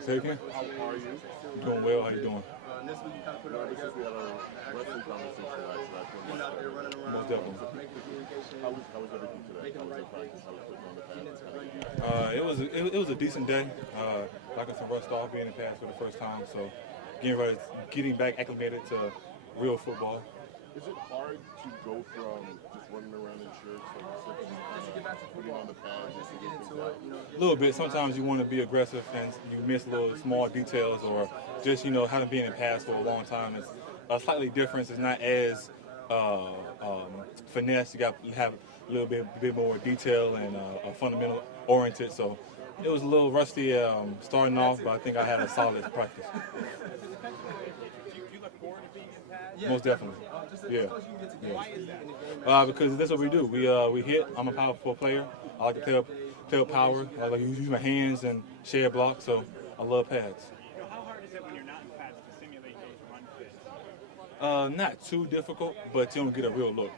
Say again? How are you? Doing well. How you doing? This week you kind of put it all together. We had a wrestling conversation last Out there running around. Most definitely. How was everything today? How was your practice? How was putting on the pads? It was a decent day. Like I said, rushed off being in pass for the first time, so getting back acclimated to real football. Is it hard to go from just running around in shirts like putting on the pads, just to get into it? A little bit. Sometimes you want to be aggressive and you miss little small details, or just having been in pass for a long time is a slightly different. It's not as finesse. You have a little bit more detail and fundamental oriented. So it was a little rusty starting off, but I think I had a solid practice. Most definitely. Yeah. Why is that? Because that's what we do. We hit. I'm a powerful player. I like to play with power. I like to use my hands and share blocks, so I love pads. How hard is it when you're not in pads to simulate those run fits? Not too difficult, but you don't get a real look.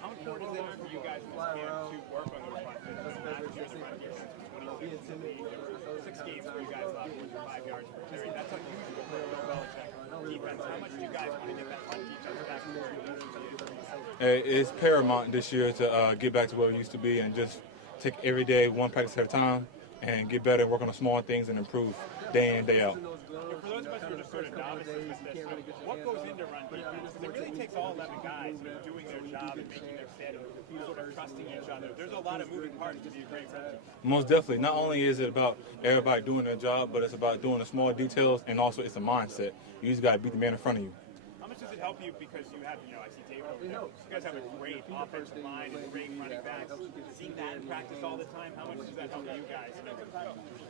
How important is it for you guys in this camp to work on those run fits? Last year the run defense was 26 in the league. There were 6 games where you guys lost 5 yards per carry. That's unusual for Bill Belichick defense. How much do you guys want to get that run defense back to where it used to be? It's paramount this year to get back to where it used to be and just take every day one practice at a time and get better and work on the small things and improve day in, day out. For those of us who are just sort of novices with this, what goes into run defense? It really takes all 11 guys doing their job and making their stead and sort of trusting each other. There's a lot of moving parts to be a great run. Most definitely. Not only is it about everybody doing their job, but it's about doing the small details, and also it's a mindset. You just got to beat the man in front of you. How much does it help you because you have, I see tape over there. You guys have a great offensive line and great running backs. Seeing that in practice all the time, how much does that help you guys?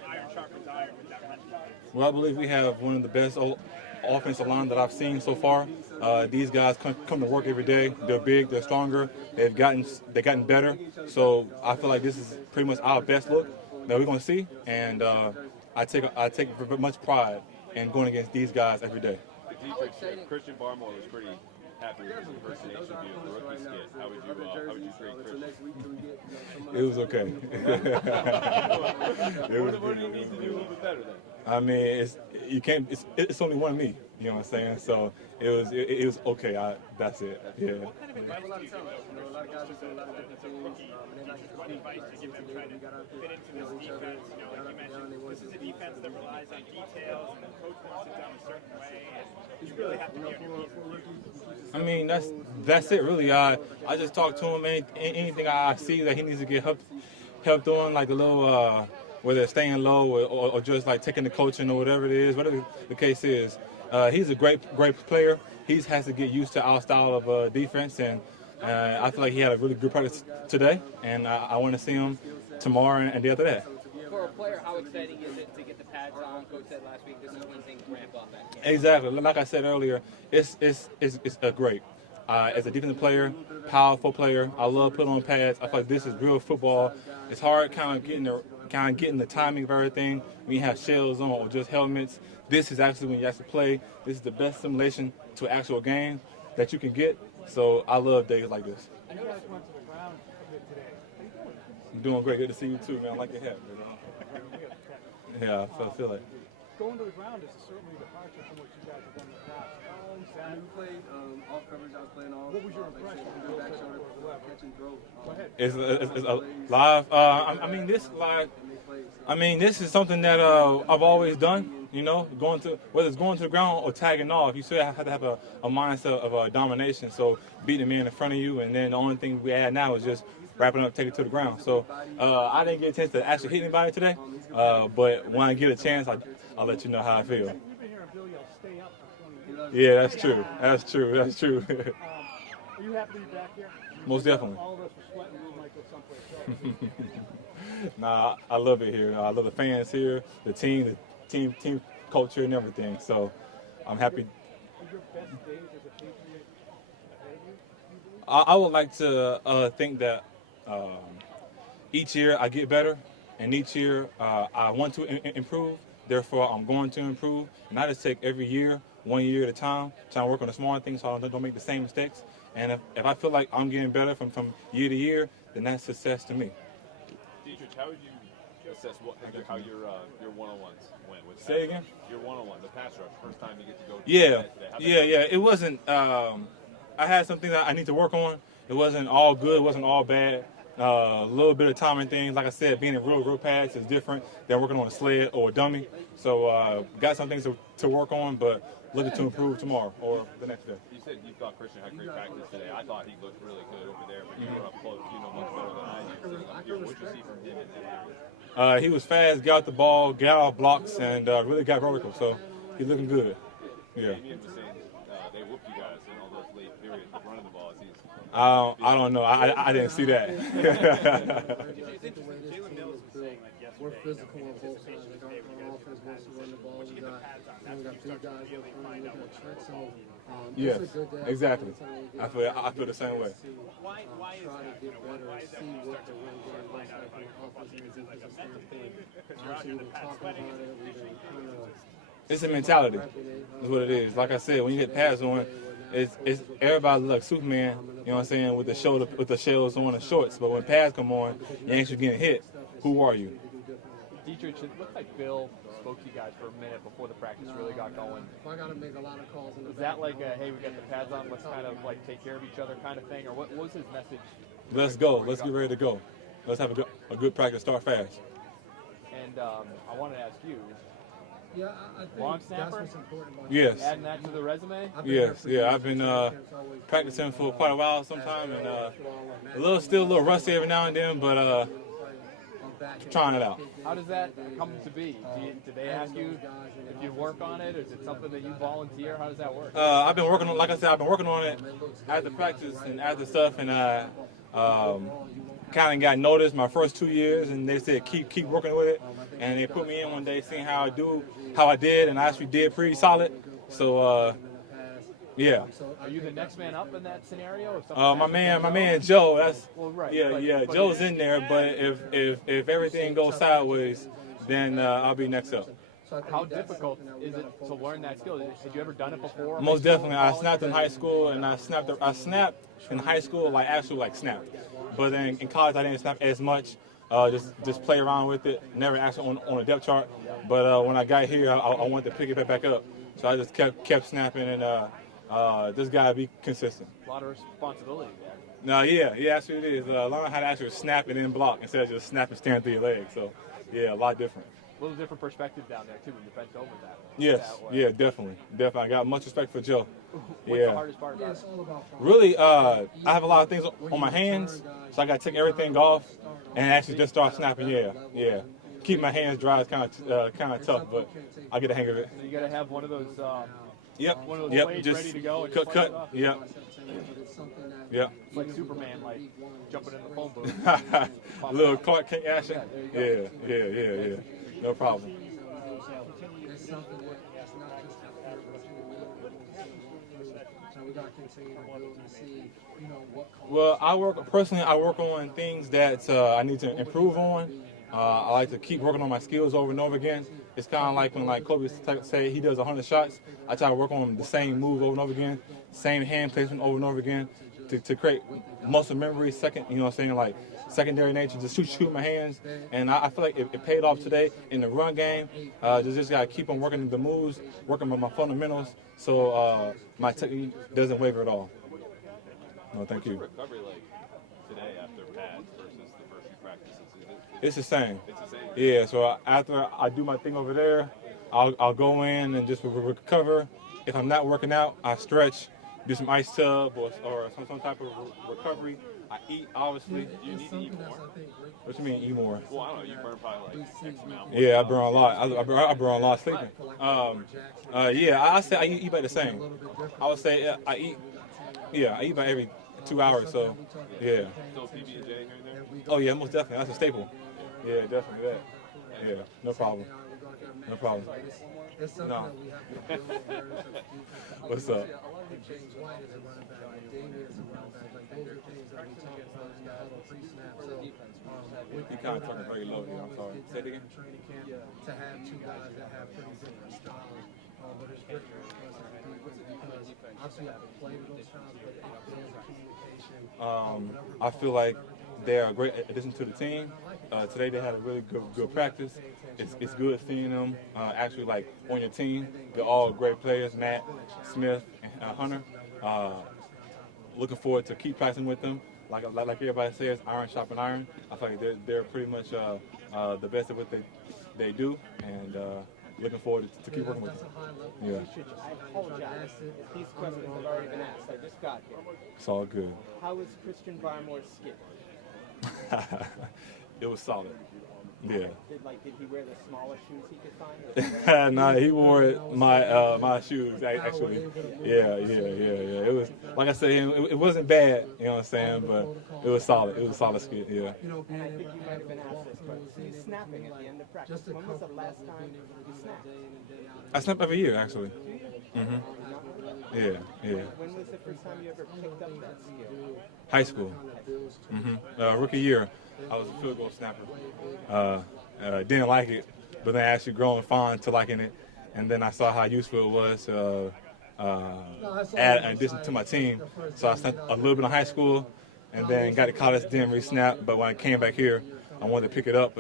Iron sharpens iron with that run defense. Well, I believe we have one of the best offensive line that I've seen so far. These guys come to work every day. They're big, they're stronger, they've gotten better. So I feel like this is pretty much our best look that we're going to see, and I take much pride in going against these guys every day. Deatrich, Christian Barmore was pretty happy with his impersonation of you, the rookie skit. How would you grade Christian? It was okay. What do you need to do a little bit better then? I mean, it's only one of me. You know what I'm saying? So it was okay. That's it. Yeah. What kind of advice do you give those rookies what advice do you give them trying to fit into this defense? Like you mentioned, this is a defense that relies on details, and the coach wants it done a certain way, and you really have to be on your feet. I mean, that's it really. I just talk to him. Anything I see that he needs to get help doing, like the little whether it's staying low or just like taking the coaching or whatever it is, whatever the case is. He's a great player. He has to get used to our style of defense, and I feel like he had a really good practice today, and I want to see him tomorrow and the day after that. For a player, how exciting is it to get the pads on? Coach said last week this is when things ramp up. Exactly. Like I said earlier, it's a great. As a defensive player, powerful player, I love putting on pads. I feel like this is real football. It's hard kind of getting the timing of everything when you have shells on or just helmets. This is actually when you actually play. This is the best simulation to an actual game that you can get. So I love days like this. I know you guys went to the ground a bit today. How you doing? I'm doing great. Good to see you too, man. I like your hat. Yeah, I feel it. Going to the ground is certainly the departure from what you guys have done in the past. We played off coverage. I was playing off. What was your impression? Back shoulder, catch and throw. Go ahead. It's a live. I mean, this is something that I've always done. Whether it's going to the ground or tagging off, you still have to have a mindset of domination. So beating the man in front of you, and then the only thing we add now is just wrapping up, take it to the ground. So I didn't get a chance to actually hit anybody today, but when I get a chance, I'll let you know how I feel. You've been hearing Bill yell, "Stay up" for 20 years. Yeah, that's true. That's true. Are you happy to be back here? Most definitely. All of us were sweating. We might go someplace else. Nah, I love it here. I love the fans here, the team culture and everything. So I'm happy. Are your best days as a Patriot ahead of you? I would like to think that each year I get better, and each year I want to improve. Therefore, I'm going to improve, and I just take every year, 1 year at a time, trying to work on the small things so I don't make the same mistakes. And if I feel like I'm getting better from year to year, then that's success to me. Deatrich, how would you assess how your one-on-ones went with? Say again? Your one-on-one, the pass rush, first time you get to go. Yeah. It wasn't. I had some things that I need to work on. It wasn't all good. It wasn't all bad. A little bit of timing things. Like I said, being in real pads is different than working on a sled or a dummy. So got some things to work on, but looking to improve tomorrow or the next day. You said you thought Christian had great practice today. I thought he looked really good over there, but you were up close. You know much better than I do. What did you see from him in that area? He was fast, got out the ball, got out blocks, and really got vertical. So he's looking good. Yeah. Damian was saying they whooped you guys in all those late periods of running the ball. I don't know. I didn't see that. We're physical on both sides. Like our offense wants to run the ball. We got big guys up front. We got tricks. So yes, it's a good day. exactly. I feel the same way. Why is Try that? to get better and see what the run game looks like from an offensive and defensive standpoint. Obviously, we've been talking about it. We've been kind of. It's a mentality. Is what it is. Like I said, when you hit pads on, it's everybody look like Superman. You know what I'm saying? With the shells on the shorts. But when pads come on, you actually getting hit. Who are you? Deatrich, it looked like Bill spoke to you guys for a minute before the practice really got going. I got to make a lot of calls. Was that like a, hey, we got the pads on, let's kind of like take care of each other kind of thing? Or what was his message? Let's go. Let's get ready to go. Let's have a good practice. Start fast. And I wanted to ask you, yeah, I think long that's snapper? what's important. Yes. Adding that to the resume? Yes. Yeah. I've been practicing for quite a while sometime, and still a little rusty every now and then, but trying it out. How does that come to be? Do they ask you if you work on it, or is it something that you volunteer? How does that work? I've been working on, like I said, I've been working on it after practice and after stuff, and kind of got noticed my first 2 years, and they said keep working with it, and they put me in one day, seeing how I did, and I actually did pretty solid. So yeah. Are you the next man up in that scenario? Or my man Joe. That's well, right. Yeah. Joe's in there, but if everything goes sideways, then I'll be next up. How difficult is it to learn that skill? Had you ever done it before? Most definitely. I snapped in high school, and I snapped in high school, like snapped. But then in college, I didn't snap as much. Just play around with it. Never actually on a depth chart. But when I got here, I wanted to pick it back up. So I just kept snapping, and just gotta be consistent. A lot of responsibility there. No, yeah, actually it is. Learn how to actually snap and then block instead of just snapping, staring through your legs. So, yeah, a lot different. A little different perspective down there too when you're bent over that. Yes, yeah, definitely. I got much respect for Joe. What's the hardest part about it? Really, I have a lot of things on my hands, so I got to take everything off and actually just start snapping. Yeah. Keep my hands dry is kind of tough, but I get the hang of it. So you got to have one of those. One of those Yep. blades Just ready to go. And cut. Yep. It's like Superman, like jumping in the phone booth. A little Clark Kent action. Yeah. No problem. It's something that's not just out there, so we got to continue to build and see, what. Well, I work on things that I need to improve on. I like to keep working on my skills over and over again. It's kind of like when Kobe say he does 100 shots, I try to work on the same move over and over again, same hand placement over and over again to create muscle memory, secondary nature, just shoot my hands. And I feel like it paid off today in the run game. Just got to keep on working the moves, working with my fundamentals, so my technique doesn't waver at all. No, thank you. What's your recovery like today after pads versus the first few practices? It's the same. It's the same? Yeah, so after I do my thing over there, I'll go in and just recover. If I'm not working out, I stretch, do some ice tub or some type of recovery. I eat, obviously. You need to eat more? What you mean, eat more? Well, I don't know. You burn probably like X amount. Yeah, I burn a lot. I burn a lot sleeping. I say I eat about the same. I would say I eat about every 2 hours, so yeah. Still PB&J here and there? Oh yeah, most definitely. That's a staple. Yeah, definitely that. Yeah, no problem. No problem. No. What's up? James White is a running back, like Damian is a running back. Like those are things that we talk about in the huddle pre-snap. So You kind of talking very low here. I'm sorry. Say it again. Training camp to have two guys that have pretty different styles, but it's great for us as a defense because obviously I haven't played with those styles, but it builds a communication. I feel like they're a great addition to the team. today they had a really good practice. It's good seeing them actually like on your team. They're all great players, Matt, Smith, and Hunter. Looking forward to keep practicing with them. Like everybody says, iron sharpen iron. I feel like they're pretty much the best at what they do, and looking forward to keep working with them. Yeah. I apologize. These questions have already been asked. I just got here. It's all good. How was Christian Barmore's skit? It was solid. Yeah. Did he wear the smallest shoes he could find? Nah, he wore my shoes actually. Yeah. It was, like I said, it wasn't bad, you know what I'm saying, but it was solid. It was a solid skit, yeah. And I think you might have been asked this, but he's snapping at the end of practice. When was the last time you snapped? I snap every year actually. Mhm. Yeah. When was the first time you ever picked up that skill? High school. Mhm. Rookie year, I was a field goal snapper. Didn't like it, but then I actually grown fond to liking it, and then I saw how useful it was to add an addition to my team. So I snapped a little bit in high school, and then got to college, didn't really snap. But when I came back here, I wanted to pick it up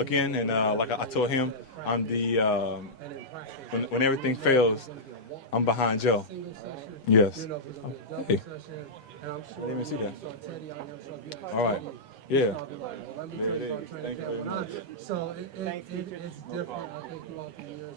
again, and like I told him, I'm the when everything fails, I'm behind Joe. Yes. Hey. I didn't even see that. All right. Yeah. Thank you very much. So it's different, I think, throughout the years.